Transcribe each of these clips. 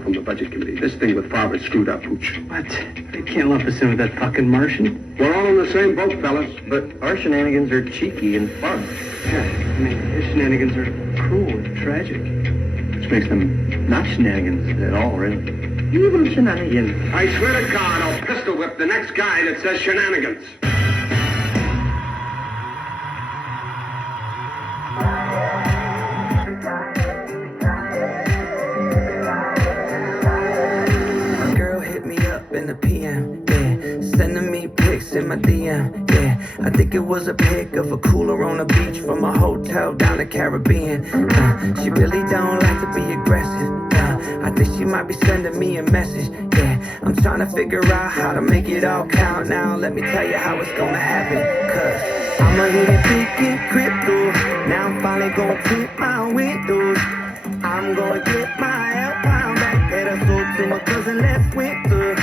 Farmer from the Budget Committee. This thing with Farmer screwed up, Hooch. What? They can't lump us in with that fucking Martian? We're all in the same boat, fellas. But our shenanigans are cheeky and fun. Yeah, I mean, his shenanigans are cruel and tragic. Which makes them not shenanigans at all, really. Evil shenanigans. I swear to God, I'll pistol whip the next guy that says shenanigans. In the PM, yeah, sending me pics in my DM, yeah. I think it was a pic of a cooler on the beach from a hotel down the Caribbean. She really don't like to be aggressive. I think she might be sending me a message, yeah. I'm trying to figure out how to make it all count now. Let me tell you how it's gonna happen, cause I'ma hit it big in crypto. Now I'm finally gonna tint my windows. I'm gonna get my Alpine back that I sold to my cousin last winter.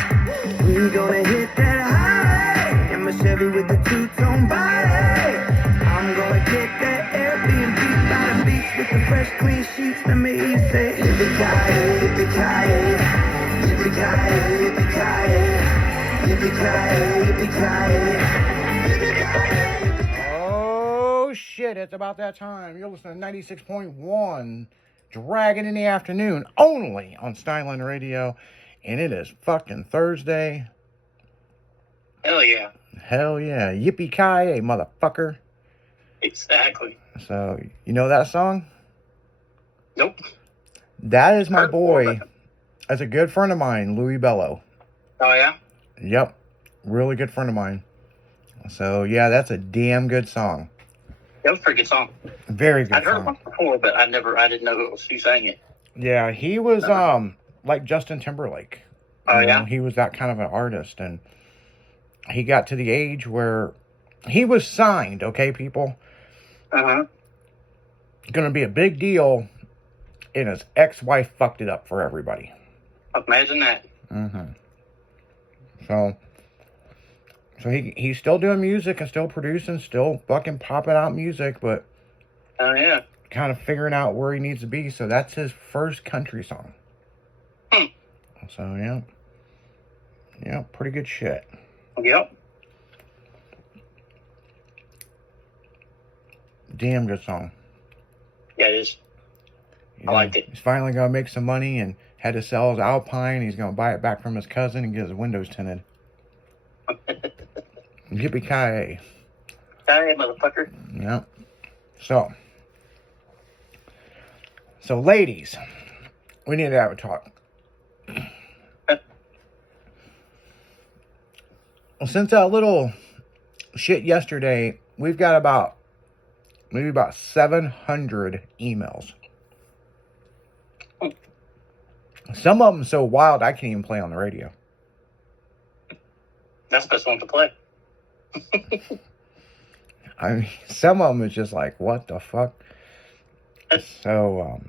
We gonna hit that high in my Chevy with the two-tone body. I'm gonna get that Airbnb by the beach with the fresh, clean sheets. Let me hear you say, yippee-ki-yay, yippee-ki-yay, yippee-ki-yay, yippee-ki-yay, yippee-ki-yay, yippee-ki-yay. Oh shit! It's about that time. You're listening to 96.1 Dragon in the Afternoon, only on Styline Radio. And it is fucking Thursday. Hell yeah. Hell yeah. Yippee-ki-yay, motherfucker. Exactly. So, you know that song? Nope. That is my boy. That's a good friend of mine, Louis Bello. Oh, yeah? Yep. Really good friend of mine. So, yeah, that's a damn good song. That was a pretty good song. Very good I'd heard it song. once before, but I didn't know it was who sang it. Yeah, he was, like Justin Timberlake. Oh, You know, yeah? he was that kind of an artist, and he got to the age where he was signed, okay, people? Uh-huh. Gonna be a big deal, and his ex-wife fucked it up for everybody. Imagine that. Mm-hmm. So he's still doing music and still producing, still fucking popping out music, but Oh, yeah. kind of figuring out where he needs to be. So that's his first country song. So, yeah. Yeah, pretty good shit. Yep. Damn good song. Yeah, it is. You I liked it. He's finally going to make some money and had to sell his Alpine. He's going to buy it back from his cousin and get his windows tinted. Yippee-ki-yay. Hey, motherfucker. Yeah. So, ladies, we need to have a talk. Well, since that little shit yesterday, we've got maybe about 700 emails. Some of them so wild I can't even play on the radio. That's the best one to play. I mean, some of them is just like, what the fuck? So,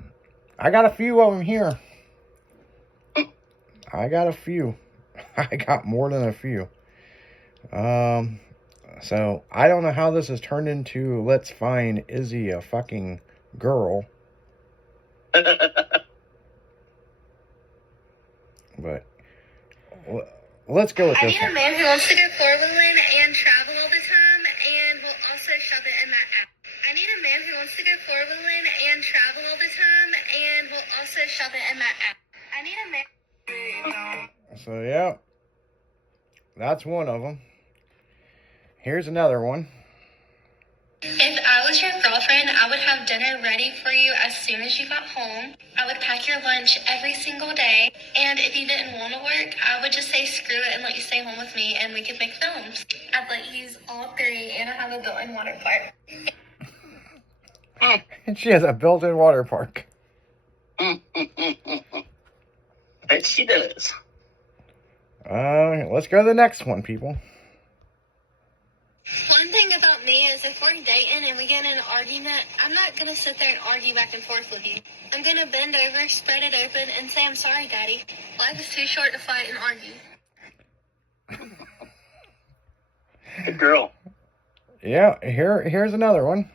I got a few of them here. I got a few. I got more than a few. So, I don't know how this has turned into, let's find Izzy a fucking girl. But, let's go with I this need one. a man who wants to go four-wheeling and travel all the time and will also shove it in that app. I need a man who wants to go four-wheeling and travel all the time and will also shove it in that app. I need a man... So, yeah. That's one of them. Here's another one. If I was your girlfriend, I would have dinner ready for you as soon as you got home. I would pack your lunch every single day. And if you didn't want to work, I would just say screw it and let you stay home with me and we could make films. I'd let you use all three and I have a built-in water park. And she has a built-in water park. Bet she does. Let's go to the next one, people. One thing about me is if we're dating and we get in an argument, I'm not going to sit there and argue back and forth with you. I'm going to bend over, spread it open, and say, I'm sorry, Daddy. Life is too short to fight and argue. Good girl. Yeah, here's another one.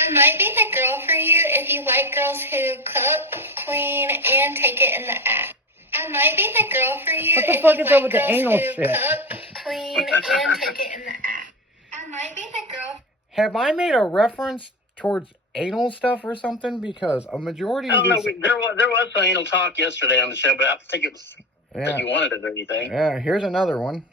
I might be the girl for you if you like girls who cook, clean, and take it in the ass. I might be the girl for you What the if fuck you is like up with the girls anal who shit? cook, clean, and take it in the ass. I might be the girl. Have I made a reference towards anal stuff or something? Because a majority I of don't know. these... There was some anal talk yesterday on the show, but I don't think it was that Yeah, you wanted it or anything. yeah, here's another one.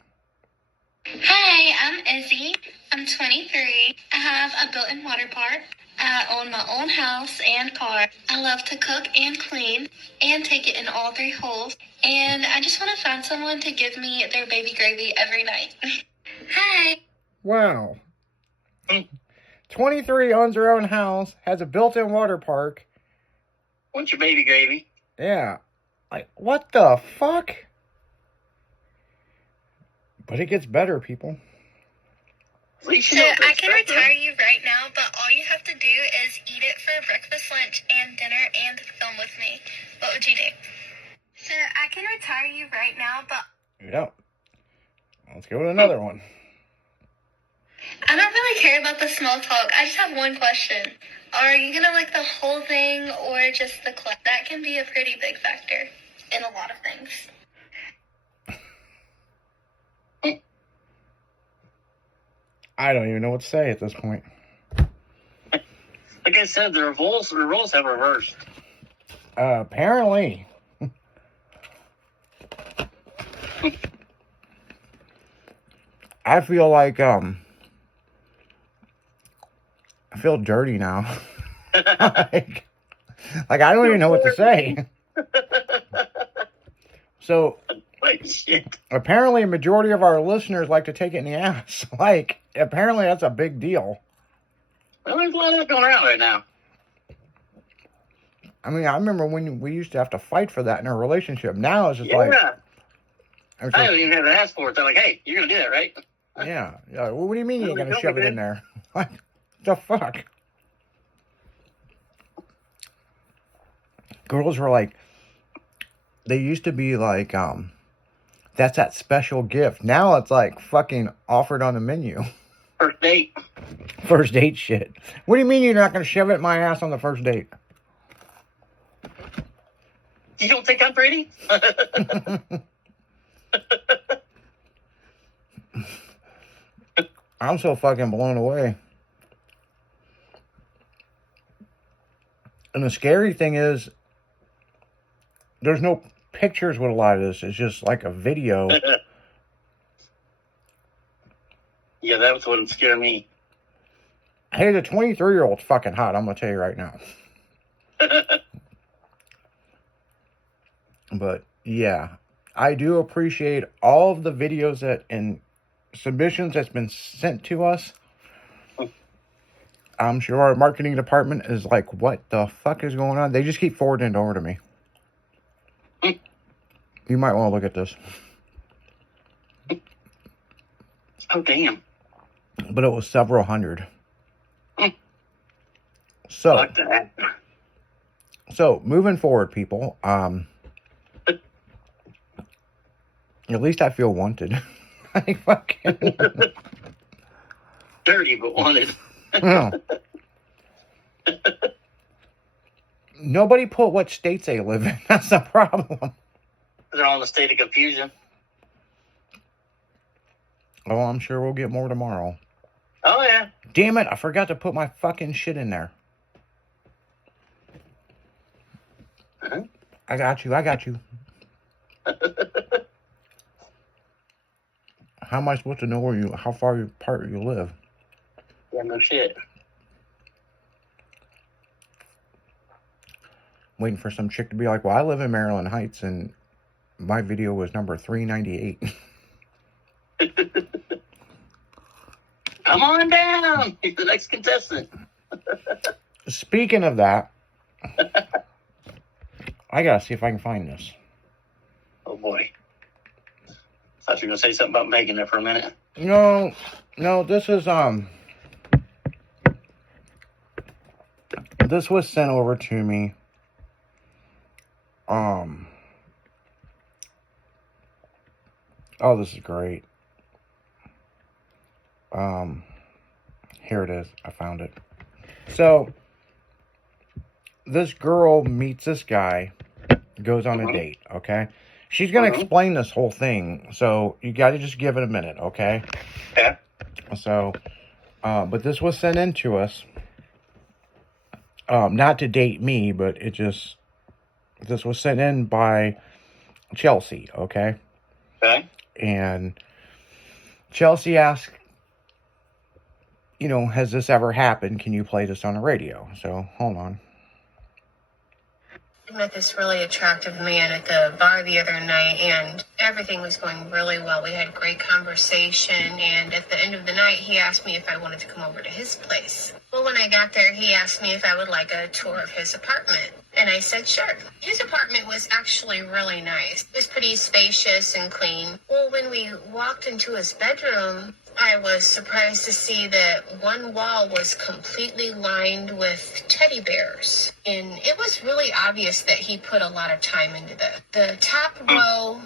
Hi, I'm Izzy. I'm 23. I have a built-in water park. I own my own house and car. I love to cook and clean and take it in all 3 holes. And I just want to find someone to give me their baby gravy every night. Hi. Wow. Hmm. 23, owns her own house, has a built-in water park. What's your baby gravy? Yeah. Like, what the fuck? But it gets better, people. At least So you know what to I can expect, retire right? you right now, but all you have to do is eat it for breakfast, lunch, and dinner, and film with me. What would you do? So I can retire you right now, but Yeah. Let's go with another one. I don't really care about the small talk. I just have one question. Are you gonna like the whole thing or just the clip? That can be a pretty big factor in a lot of things. I don't even know what to say at this point. Like I said, the roles have reversed. Apparently. I feel like, I feel dirty now. like I don't even know what to say. So, Wait, shit. apparently a majority of our listeners like to take it in the ass. Like, apparently that's a big deal. Well, there's a lot of that going around right now. I mean, I remember when we used to have to fight for that in our relationship. Now it's just Yeah. like... it's I like, don't even have to ask for it. They're like, hey, you're going to do that, right? yeah. Well, what do you mean you're going to Totally shove it in good. there? What the fuck? Girls were like... They used to be like, that's that special gift. Now it's like fucking offered on the menu. First date. First date shit. What do you mean you're not going to shove it in my ass on the first date? You don't think I'm pretty? I'm so fucking blown away. And the scary thing is, there's no pictures with a lot of this. It's just like a video. Yeah, that was what would scare me. Hey, the 23-year-old's fucking hot. I'm going to tell you right now. But, yeah. I do appreciate all of the videos that and submissions that's been sent to us. I'm sure our marketing department is like, what the fuck is going on? They just keep forwarding it over to me. You might want to look at this. Oh, damn. But it was several hundred. So, Fuck that. so moving forward, people, at least I feel wanted. I fucking... Dirty, but wanted. No. Nobody put what states they live in. That's the problem. They're all in a state of confusion. Oh, I'm sure we'll get more tomorrow. Oh, yeah. Damn it, I forgot to put my fucking shit in there. Huh? I got you. How am I supposed to know how far apart you live? Yeah, no shit. Waiting for some chick to be like, well, I live in Maryland Heights and my video was number 398. Come on down. He's the next contestant. Speaking of that, I gotta see if I can find this. Oh, boy. Thought you were going to say something about Megan there for a minute. No, this is, this was sent over to me. Oh, this is great. Here it is. I found it. So this girl meets this guy, goes on a date, okay? She's going to explain this whole thing, so you got to just give it a minute, okay? Yeah. So, but this was sent in to us, not to date me, but this was sent in by Chelsea, okay? Okay. And Chelsea asked, has this ever happened? Can you play this on the radio? So, hold on. I met this really attractive man at the bar the other night, and everything was going really well. We had great conversation, and at the end of the night, he asked me if I wanted to come over to his place. Well, when I got there, he asked me if I would like a tour of his apartment, and I said sure. His apartment was actually really nice. It was pretty spacious and clean. Well, when we walked into his bedroom, I was surprised to see that one wall was completely lined with teddy bears. And it was really obvious that he put a lot of time into this. The top row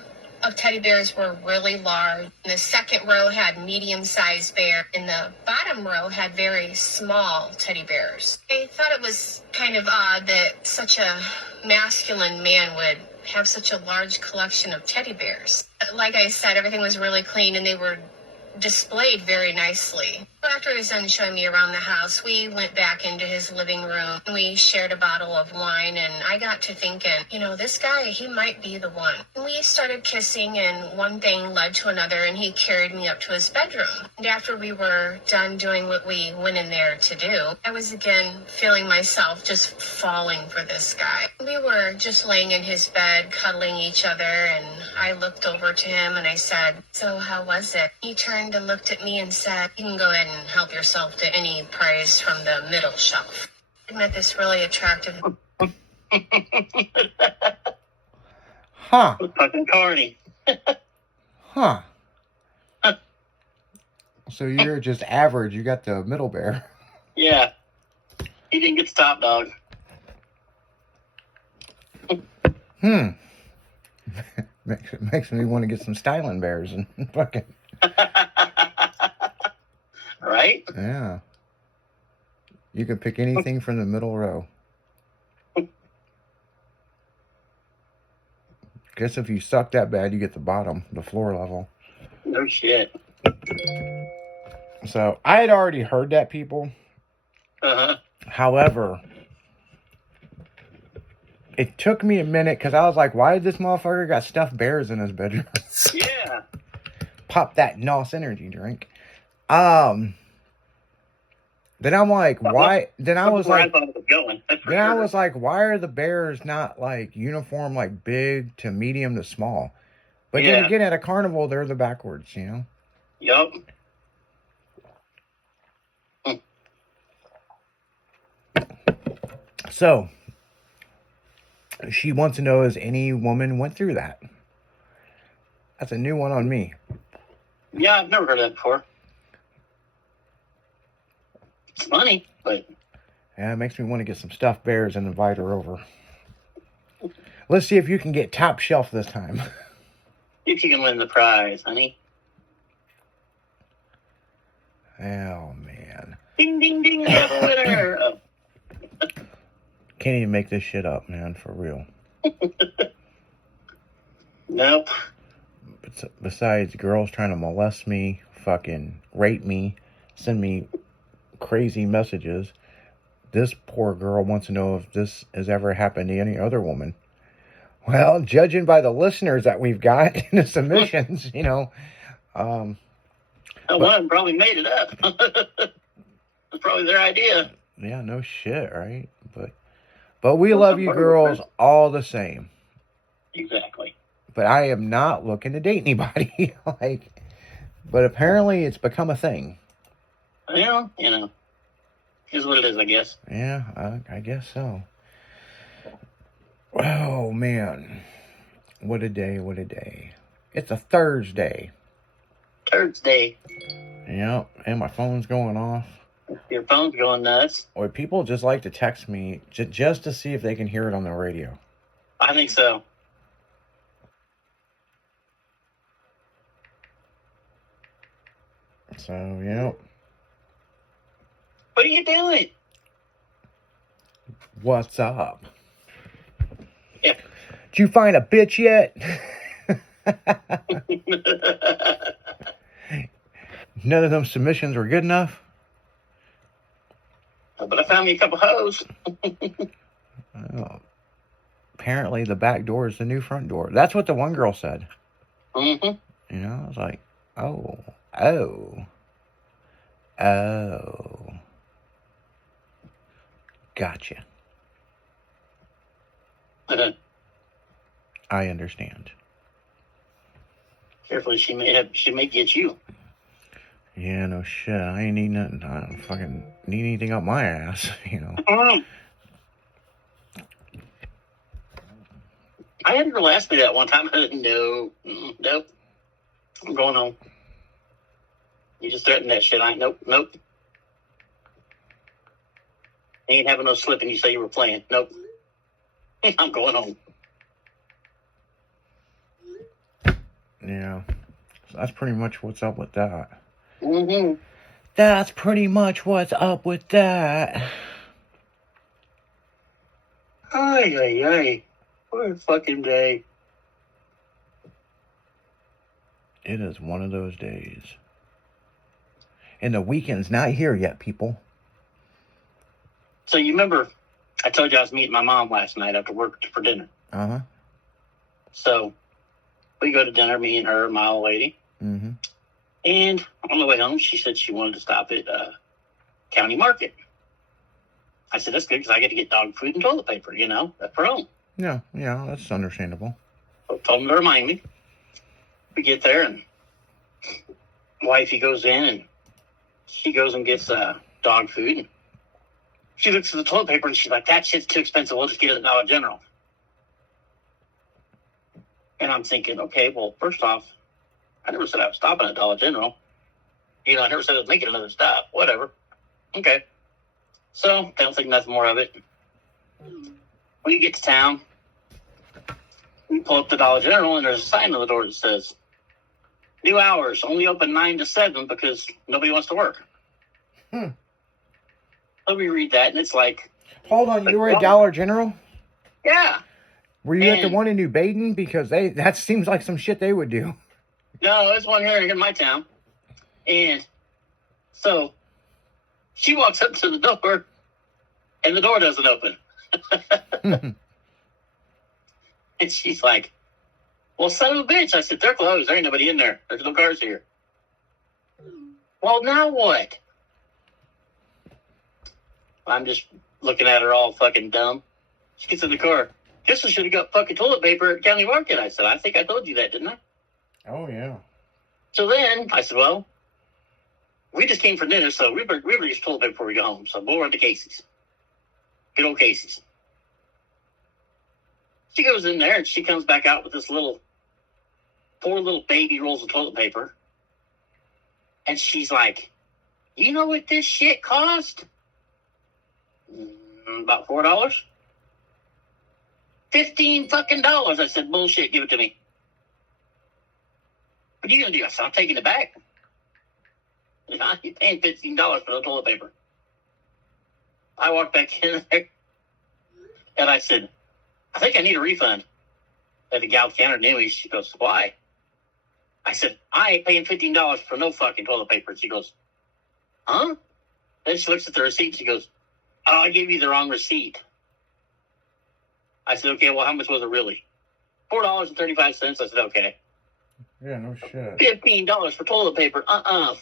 of teddy bears were really large. The second row had medium-sized bears, and the bottom row had very small teddy bears. I thought it was kind of odd that such a masculine man would have such a large collection of teddy bears. Like I said, everything was really clean, and they were displayed very nicely. After he was done showing me around the house, we went back into his living room and we shared a bottle of wine, and I got to thinking, this guy, he might be the one. We started kissing, and one thing led to another, and he carried me up to his bedroom. And after we were done doing what we went in there to do, I was again feeling myself just falling for this guy. We were just laying in his bed, cuddling each other, and I looked over to him and I said, "So how was it?" He turned and looked at me and said, "You can go ahead and help yourself to any prize from the middle shelf." I met this really attractive... Huh. Fucking corny. Huh. So you're just average. You got the middle bear. Yeah. He didn't get the top dog. Makes me want to get some styling bears and fucking... Right? Yeah. You can pick anything from the middle row. Guess if you suck that bad, you get the bottom, the floor level. No shit. So, I had already heard that, people. Uh-huh. However, it took me a minute because I was like, why did this motherfucker got stuffed bears in his bedroom? Yeah. Pop that NOS energy drink. Then I'm like, why? Then I was like, why are the bears not like uniform, like big to medium to small? But then again, at a carnival, they're the backwards, Yup. So, she wants to know, has any woman went through that? That's a new one on me. Yeah, I've never heard of that before. It's funny, but... Yeah, it makes me want to get some stuffed bears and invite her over. Let's see if you can get top shelf this time. If you can win the prize, honey. Oh, man. Ding, ding, ding, I have a winner. Oh. Can't even make this shit up, man, for real. Nope. Besides girls trying to molest me, fucking rape me, send me crazy messages, this poor girl wants to know if this has ever happened to any other woman. Well, judging by the listeners that we've got in the submissions, One of them probably made it up. It's probably their idea. Yeah, no shit, right? But we love you girls all the same. Exactly. But I am not looking to date anybody. But apparently it's become a thing. Well, is what it is, I guess. Yeah, I guess so. Oh, man. What a day, what a day. It's a Thursday. Thursday. Yep, and my phone's going off. Your phone's going nuts. Or people just like to text me just to see if they can hear it on the radio. I think so. So, yep. What are you doing? What's up? Yeah. Did you find a bitch yet? None of them submissions were good enough? But I found me a couple hoes. Oh. Apparently the back door is the new front door. That's what the one girl said. Mm-hmm. You know, I was like, oh. Gotcha. I understand. Carefully, she may get you. Yeah, no shit. I ain't need nothing. I don't fucking need anything up my ass, you know. I had a girl ask me that one time. I said, no, nope. I'm going home. You just threatened that shit. Nope. Ain't having no slip and you say you were playing. Nope. I'm going home. Yeah. So that's pretty much what's up with that. Mm-hmm. That's pretty much what's up with that. Ay. What a fucking day. It is one of those days. And the weekend's not here yet, people. So you remember I told you I was meeting my mom last night after work for dinner. Uh-huh. So we go to dinner, me and her, my old lady. Mm-hmm. And on the way home, she said she wanted to stop at County Market. I said, that's good because I get to get dog food and toilet paper, you know, for home. Yeah, that's understandable. So I told him to remind me. We get there and wifey goes in and she goes and gets dog food. And she looks at the toilet paper and she's like, that shit's too expensive. We'll just get it at Dollar General. And I'm thinking, okay, well, first off, I never said I was stopping at Dollar General. You know, I never said I was making another stop. Whatever. Okay. So, I don't think nothing more of it. When you get to town, we pull up the Dollar General, and there's a sign on the door that says, new hours, only open 9 to 7 because nobody wants to work. So we read that, and it's like... Hold on, you were at Dollar General? Yeah. Were you at the one in New Baden? Because that seems like some shit they would do. No, there's one here in my town. And so she walks up to the door, and the door doesn't open. And she's like, well, son of a bitch. I said, they're closed. There ain't nobody in there. There's no cars here. Well, now what? I'm just looking at her all fucking dumb. She gets in the car. Guess I should have got fucking toilet paper at County Market. I said, I think I told you that, didn't I? Oh, yeah. So then I said, well, we just came for dinner, so we better use toilet paper before we go home. So we'll run to Casey's. Good old Casey's. She goes in there and she comes back out with this four little baby rolls of toilet paper. And she's like, you know what this shit cost? About $4. $15 fucking dollars. I said, bullshit, give it to me. What are you going to do? I said, I'm taking it back. You're paying $15 for the toilet paper. I walked back in there and I said, I think I need a refund. And the gal countered me. She goes, why? I said, I ain't paying $15 for no fucking toilet paper. She goes, huh? Then she looks at the receipt. She goes, oh, I gave you the wrong receipt. I said, okay, well, how much was it really? $4.35. I said, okay. Yeah, no shit. $15 for toilet paper.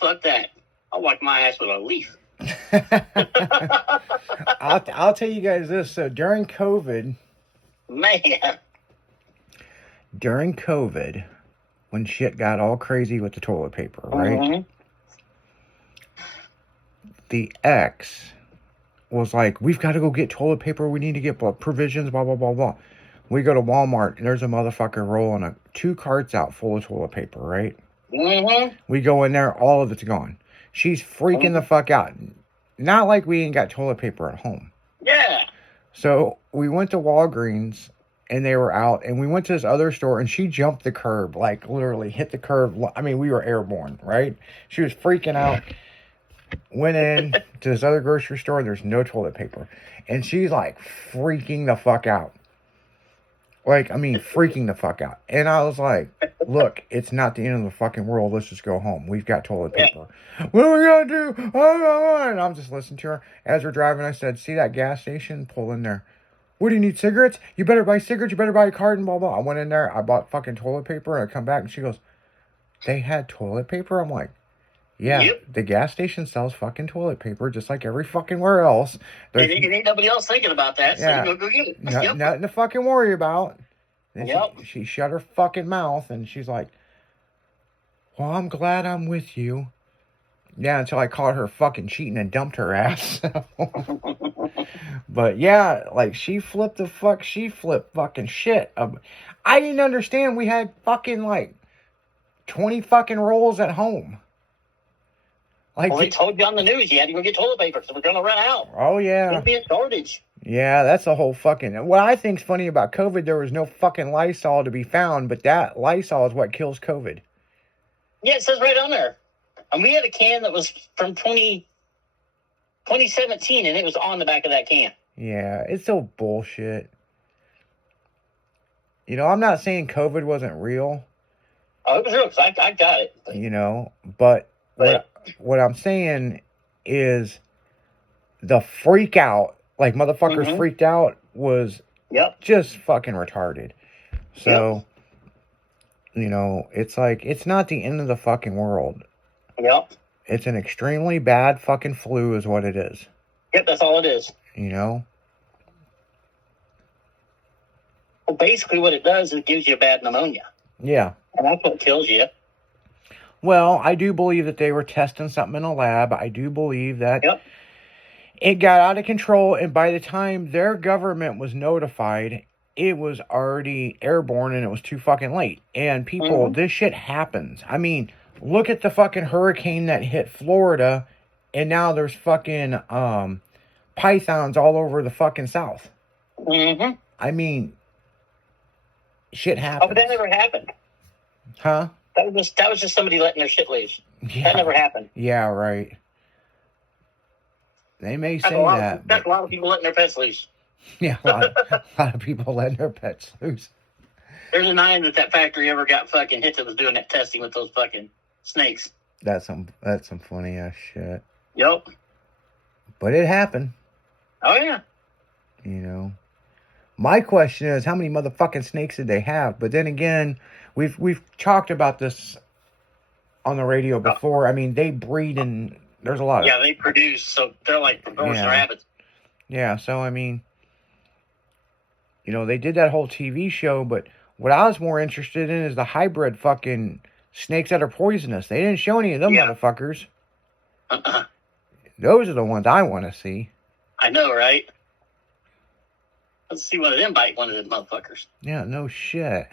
Fuck that. I'll wipe my ass with a leaf. I'll tell you guys this. So during COVID, when shit got all crazy with the toilet paper, right? Mm-hmm. The ex was like, we've got to go get toilet paper. We need to get provisions, blah, blah, blah, blah. We go to Walmart, and there's a motherfucker rolling 2 carts out full of toilet paper, right? Mm-hmm. We go in there, all of it's gone. She's freaking the fuck out. Not like we ain't got toilet paper at home. Yeah. So we went to Walgreens, and they were out, and we went to this other store, and she jumped the curb, like literally hit the curb. I mean, we were airborne, right? She was freaking out. Went in to this other grocery store. There's no toilet paper. And she's like freaking the fuck out. Like, I mean, freaking the fuck out. And I was like, look, it's not the end of the fucking world. Let's just go home. We've got toilet paper. What are we going to do? And I'm just listening to her. As we're driving, I said, see that gas station? Pull in there. What do you need, cigarettes? You better buy cigarettes. You better buy a carton, blah, blah. I went in there. I bought fucking toilet paper. And I come back and she goes, they had toilet paper? I'm like, yeah, Yep. The gas station sells fucking toilet paper just like every fucking where else. And ain't nobody else thinking about that, so Yeah. you go get it. Nothing to fucking worry about. And Yep. she shut her fucking mouth and she's like, well, I'm glad I'm with you. Yeah, until I caught her fucking cheating and dumped her ass. But yeah, like she flipped fucking shit. I didn't understand we had fucking like 20 fucking rolls at home. Like, Well, they told you on the news you had to go get toilet paper, so we're going to run out. oh yeah. It'll be a shortage. Yeah, that's the whole fucking... What I think's funny about COVID, there was no fucking Lysol to be found, but that Lysol is what kills COVID. Yeah, it says right on there. And we had a can that was from 2017, and it was on the back of that can. Yeah, it's so bullshit. You know, I'm not saying COVID wasn't real, Oh, it was real, because I got it. you know, but what I'm saying is the freak out, like motherfuckers Mhm. freaked out, was Yep. just fucking retarded. So, you know, it's like, it's not the end of the fucking world. Yep. It's an extremely bad fucking flu is what it is. Yep, that's all it is. You know? Well, basically what it does is it gives you a bad pneumonia. Yeah. And that's what kills you. Well, I do believe that they were testing something in a lab. I do believe that Yep. it got out of control, and by the time their government was notified, it was already airborne and it was too fucking late. And people, this shit happens. I mean, look at the fucking hurricane that hit Florida, and now there's fucking pythons all over the fucking South. Mm-hmm. I mean, shit Oh, happens. but that never happened. Huh? That was just somebody letting their shit loose. Yeah. That never happened. Yeah, right. They may say that. That's a lot of people letting their pets loose. Yeah, a lot of people letting their pets loose. There's a nine that factory ever got fucking hit that was doing that testing with those fucking snakes. That's some funny ass shit. Yep. But it happened, Oh, yeah. you know. My question is, how many motherfucking snakes did they have? But then again, we've talked about this on the radio before. I mean, they breed and there's a lot of... Yeah, they produce, so they're like birds and rabbits. Yeah, so I mean, you know, they did that whole TV show, but what I was more interested in is the hybrid fucking snakes that are poisonous. They didn't show any of them motherfuckers. Those are the ones I want to see. I know, right? Let's see one of them bite one of them motherfuckers. Yeah, no shit.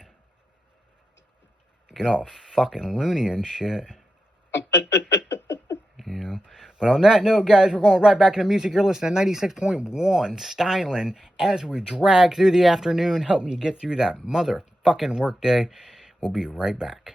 Get all fucking loony and shit. You know. But on that note, guys, we're going right back into music. You're listening to 96.1 Styling as we drag through the afternoon, helping you get through that motherfucking workday. We'll be right back.